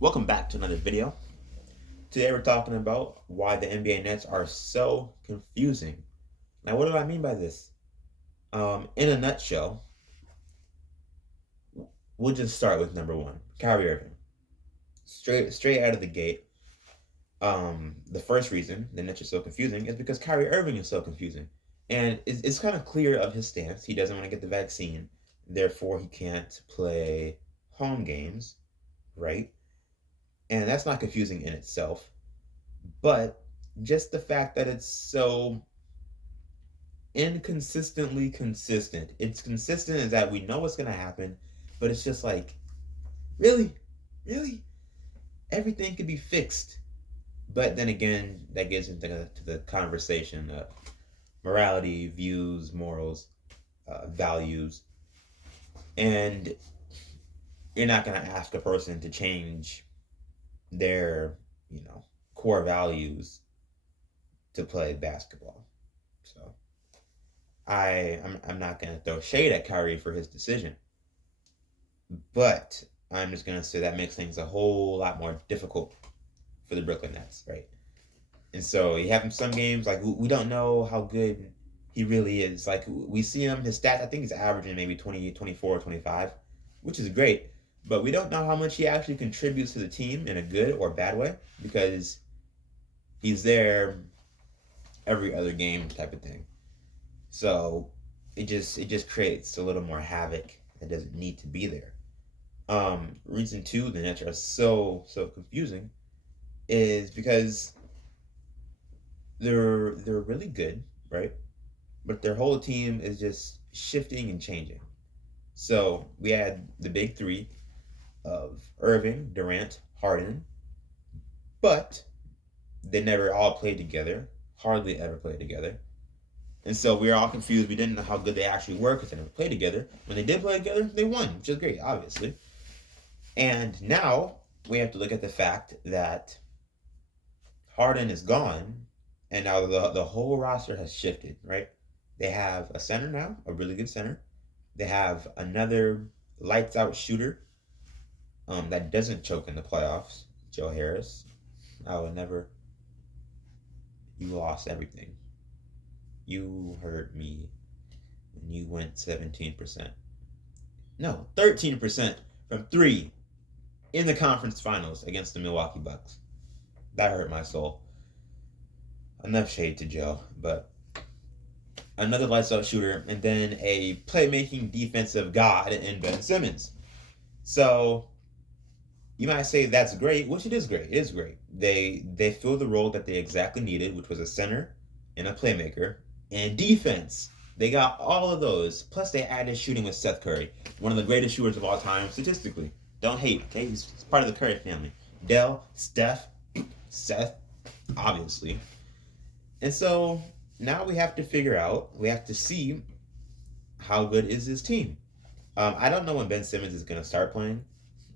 Welcome back to another video. Today we're talking about why the NBA Nets are so confusing. Now, what do I mean by this? In a nutshell, we'll just start with number one, Kyrie Irving. Straight out of the gate, the first reason the Nets are so confusing is because Kyrie Irving is so confusing, and it's kind of clear of his stance. He doesn't want to get the vaccine, therefore he can't play home games, right? And that's not confusing in itself. But just the fact that it's so inconsistently consistent. It's consistent is that we know what's gonna happen, but it's just like, really? Really? Everything could be fixed. But then again, that gets into the conversation of morality, views, morals, values. And you're not gonna ask a person to change their, core values to play basketball. So I'm not gonna throw shade at Kyrie for his decision, but I'm just gonna say that makes things a whole lot more difficult for the Brooklyn Nets, right? And so you have him some games like we don't know how good he really is. Like we see him, his stats. I think he's averaging maybe 20, 24, 25, which is great. But we don't know how much he actually contributes to the team in a good or bad way because he's there every other game type of thing. So it just creates a little more havoc that doesn't need to be there. Reason two, the Nets are so confusing, is because they're really good, right? But their whole team is just shifting and changing. So we had the big three of Irving, Durant, Harden, but they never all played together, hardly ever played together. And so we were all confused. We didn't know how good they actually were because they never played together. When they did play together, they won, which is great, obviously. And now we have to look at the fact that Harden is gone, and now the whole roster has shifted, right? They have a center now, a really good center. They have another lights out shooter that doesn't choke in the playoffs, Joe Harris. I would never. You lost everything. You hurt me when you went 17%. No, 13% from three in the conference finals against the Milwaukee Bucks. That hurt my soul. Enough shade to Joe, but another lights out shooter, and then a playmaking defensive god in Ben Simmons. So you might say that's great, which it is great. It is great. They fill the role that they exactly needed, which was a center and a playmaker and defense. They got all of those. Plus, they added shooting with Seth Curry, one of the greatest shooters of all time statistically. Don't hate, okay? He's part of the Curry family. Dell, Steph, Seth, obviously. And so now we have to figure out, we have to see how good is this team. I don't know when Ben Simmons is going to start playing.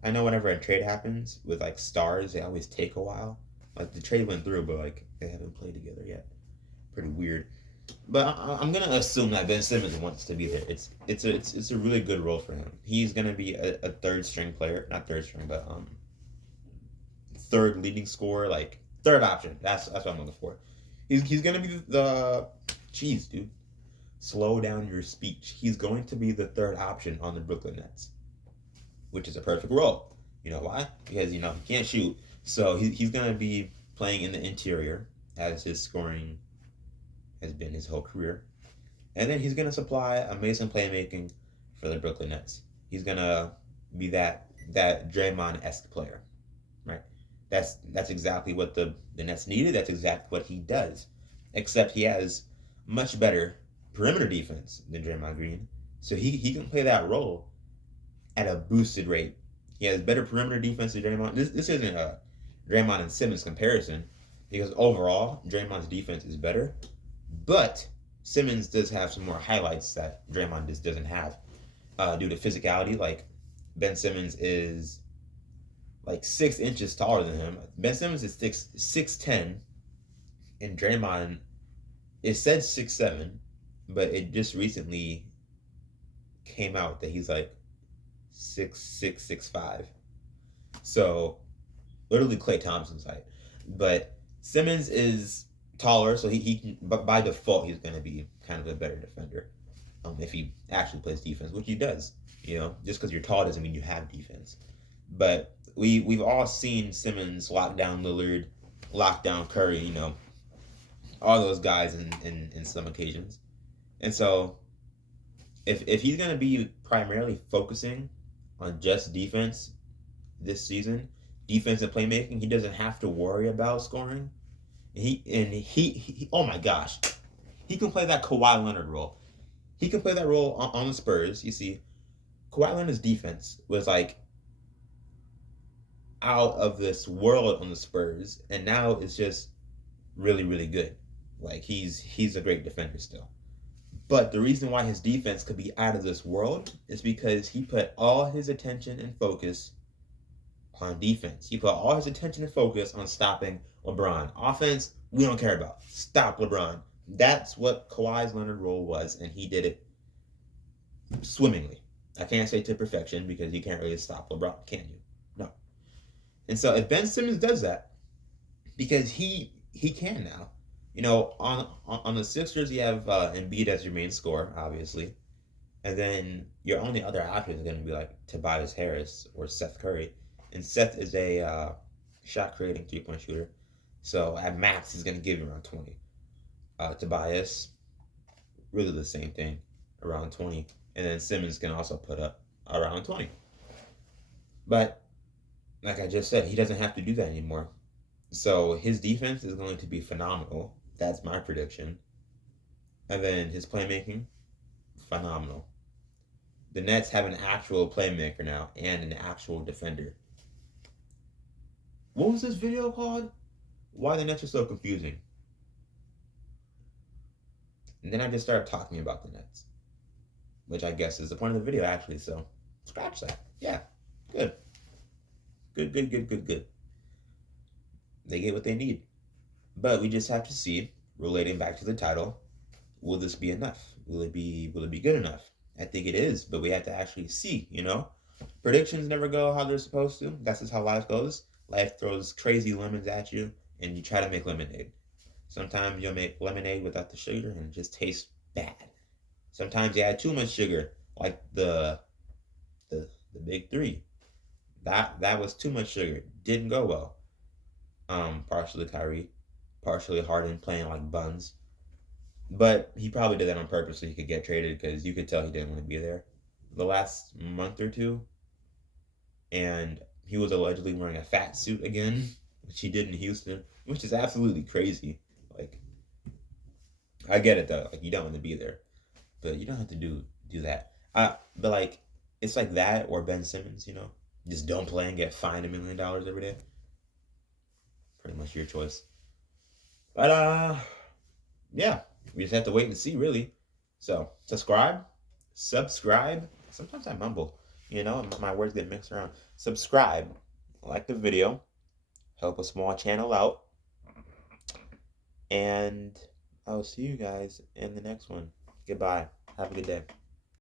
I know whenever a trade happens with like stars, they always take a while. Like the trade went through, but like they haven't played together yet. Pretty weird. But I'm gonna assume that Ben Simmons wants to be there. It's a really good role for him. He's gonna be a third string player, not third string, but third leading scorer, like third option. That's what I'm looking for. He's gonna be the jeez, dude. Slow down your speech. He's going to be the third option on the Brooklyn Nets, which is a perfect role. You know why? Because he can't shoot, so he's gonna be playing in the interior as his scoring has been his whole career, and then he's gonna supply amazing playmaking for the Brooklyn Nets. He's gonna be that Draymond-esque player, right? That's exactly what the Nets needed. That's exactly what he does, except he has much better perimeter defense than Draymond Green, so he can play that role at a boosted rate. He has better perimeter defense than Draymond. This isn't a Draymond and Simmons comparison because overall Draymond's defense is better, but Simmons does have some more highlights that Draymond just doesn't have due to physicality. Like Ben Simmons is like 6 inches taller than him. Ben Simmons is 6'10", and Draymond it said 6'7", but it just recently came out that he's like 6'6", 6'5". So literally Klay Thompson's height. But Simmons is taller, so he can, but by default he's going to be kind of a better defender. If he actually plays defense, which he does. Just because you're tall doesn't mean you have defense. But we've all seen Simmons lock down Lillard, lock down Curry, all those guys in some occasions. And so if he's going to be primarily focusing on just defense this season, defense and playmaking, he doesn't have to worry about scoring. He oh my gosh, he can play that Kawhi Leonard role. He can play that role on the Spurs. You see, Kawhi Leonard's defense was like out of this world on the Spurs, and now it's just really, really good. Like he's a great defender still. But the reason why his defense could be out of this world is because he put all his attention and focus on defense. He put all his attention and focus on stopping LeBron. Offense, we don't care about. Stop LeBron. That's what Kawhi's Leonard role was, and he did it swimmingly. I can't say to perfection because you can't really stop LeBron, can you? No. And so if Ben Simmons does that, because he can now. On the Sixers, you have Embiid as your main scorer, obviously. And then your only other option is going to be like Tobias Harris or Seth Curry. And Seth is a shot-creating three-point shooter. So at max, he's going to give you around 20. Tobias, really the same thing, around 20. And then Simmons can also put up around 20. But like I just said, he doesn't have to do that anymore. So his defense is going to be phenomenal. That's my prediction. And then his playmaking, phenomenal. The Nets have an actual playmaker now and an actual defender. What was this video called? Why the Nets are so confusing. And then I just started talking about the Nets, which I guess is the point of the video, actually. So scratch that. Yeah, good. Good. They get what they need. But we just have to see, relating back to the title, will this be enough? Will it be good enough? I think it is, but we have to actually see, Predictions never go how they're supposed to. That's just how life goes. Life throws crazy lemons at you, and you try to make lemonade. Sometimes you'll make lemonade without the sugar, and it just tastes bad. Sometimes you add too much sugar, like the big three. That was too much sugar. Didn't go well. Partially Kyrie, partially Harden playing like buns. But he probably did that on purpose so he could get traded because you could tell he didn't want to be there the last month or two. And he was allegedly wearing a fat suit again, which he did in Houston, which is absolutely crazy. Like, I get it though. Like, you don't want to be there, but you don't have to do that. But like, it's like that or Ben Simmons. Just don't play and get fined $1 million every day. Pretty much your choice. But yeah, we just have to wait and see, really. So subscribe. Sometimes I mumble, my words get mixed around. Subscribe, like the video, help a small channel out, and I'll see you guys in the next one. Goodbye. Have a good day.